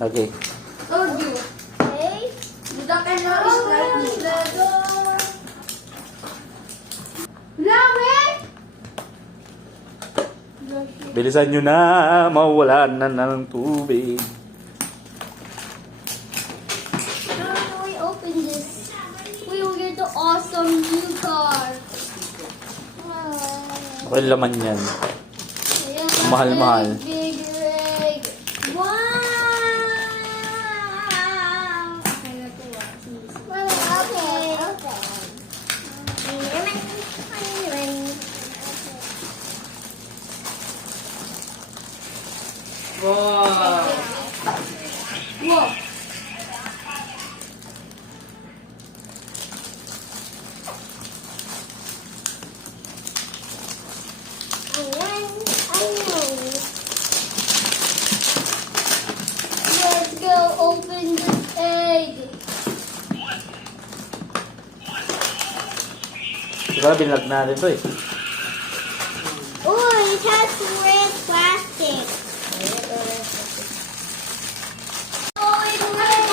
Okay. Told you. Okay. You don't can know is like me. Lamig! Bilisan nyo na, mawalan na ng tubig. How do we open this? We will get the awesome new car. Okay, laman yan. Mahal-mahal. Big rig. Wow! Okay. Wow. Whoa. Let's go open this egg. Diba, binlag natin to eh. Oh, it has red plastic. Oh, it's red.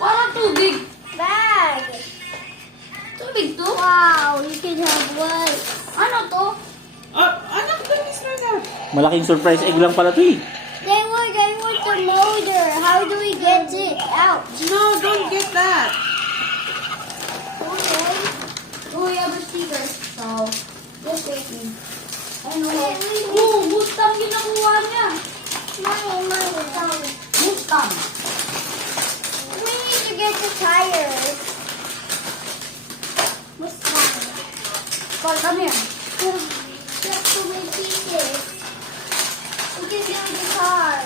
Parang tubig. Bag. Tubig to? Wow, you can have what? Ano to? Anak, tamis na na. Malaking surprise egg lang pala to eh. They want the motor. How do we get it out? No, don't get that. Okay. Oh, we have a sticker. So, just wait me. Ano? Okay, Oh, Mustang yung nakuha niya. Mommy. Mustang. We need to get the tires. Mustang. Paul, come here. That's so many pieces. We can do the car.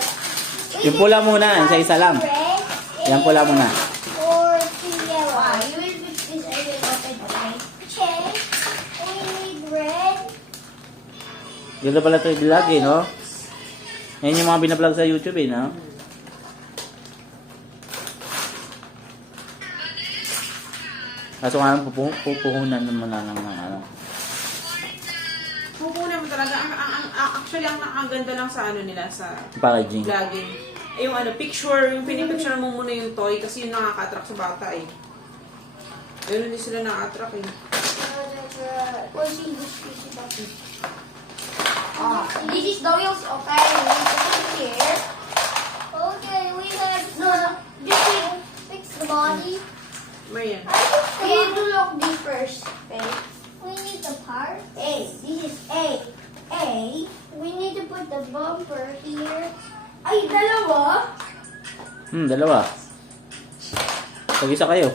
Yung pula muna, isa-isa lang. Red. Yan pula muna. Or two yellow. You will fix this. I will open, okay? Okay. We need red. Ganda pala ito i-vlog eh, no? Yan yung mga binablog sa YouTube eh, no? Kaso nga lang, pupuhunan naman na ng ano. Pupunan mo talaga. Actually, ang ganda lang sa ano nila, sa Packaging. vlogging. Yung ano, picture, yung pinipicture mo muna yung toy kasi yung nakaka-attract sa bata eh. Ayun, hindi sila nakaka-attract eh. This is the wheels, okay? We put it here. Okay, we have this is fix the body. Marian. We We do look this first. Okay? We need the part. A. This is A. A. We need to put the bumper here. Ay, dalawa? Dalawa. Tag-isa kayo.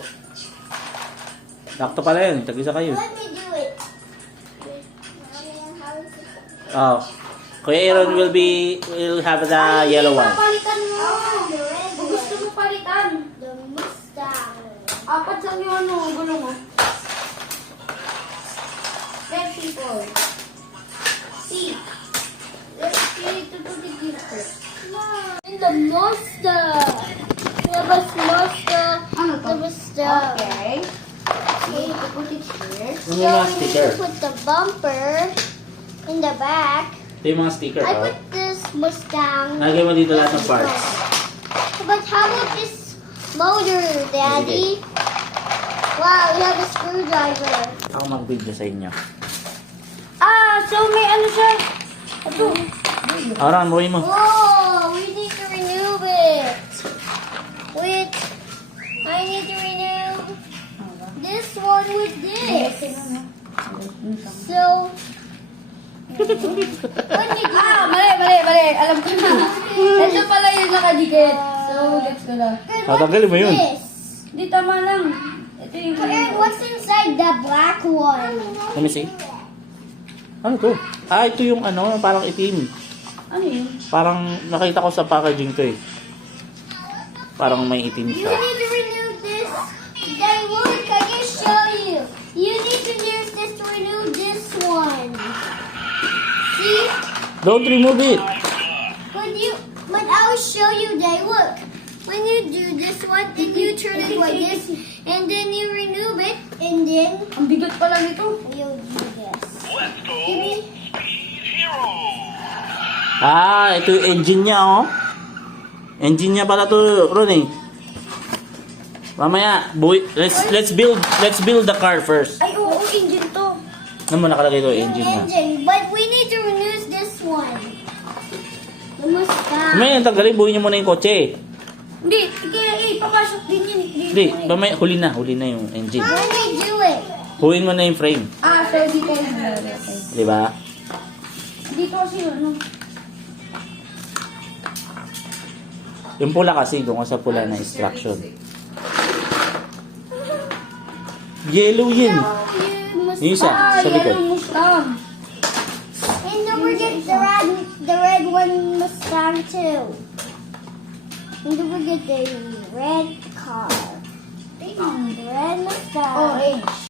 Sakto pala yun, tag-isa kayo. Let me do it. Kuya Aaron will have the yellow one. Palitan mo. The red Kung gusto mo palitan. The Mustang. Apat lang yung ano, gulong mo. Red people. See. Let's see to put it here first. In the Mustang. We have a Mustang. Ano to? The Mustang. Okay. Okay, to put it here. Yung mga So we need sticker. to put the bumper in the back. Ito yung mga sticker, I oh. put this Mustang. Lagay mo dito lahat ng parts. But how about this motor, Daddy? Wow, we have a screwdriver. Ako mag-video sa inyo. So may ano siya. Ito. Aran, buhay mo. Oh, we need to renew it. Wait, I need to renew this one with this. So, when you do Mali. Alam ko na. Ito pala yung nakadikit. So, gets ko na. Tatanggalin mo yun. this. Di tama lang. Ito yung... What's inside the black one? Let me see. Ano to? Ito yung ano, parang itim. Ano yun? Parang nakita ko sa packaging to eh. Parang may itim You siya. need to renew this. Then look, I can show you. You need to use this to renew this one. See? Don't remove it. But I'll show you, Day. Look. When you do this one, then you turn it like this, and then you renew it, and then Ang bigat pala nito. you'll do this. Let's go, Give me. Speed Hero! Ito yung engine niya, oh. Engine niya pala to, Ron eh. Mamaya, let's build the car first. Ay, oo, engine to. Ano mo nakalagay to, engine na. Engine, but we need to renew this one. The Mustang. Mamaya, tanggalin, buuin niyo muna yung kotse. Hindi, kaya papasok din yun. Hindi, mamaya, huli na yung engine. When we do it. Huwin mo na yung frame. Ah, so dito yung Di ba? dito kasi yun. Yung pula kasi, doon ka sa pula na instruction. Yellow yun. Yung isa, Ah, sa likod. yellow Mustang. And don't forget the red one Mustang too. And don't forget the red car. The red Mustang. Orange.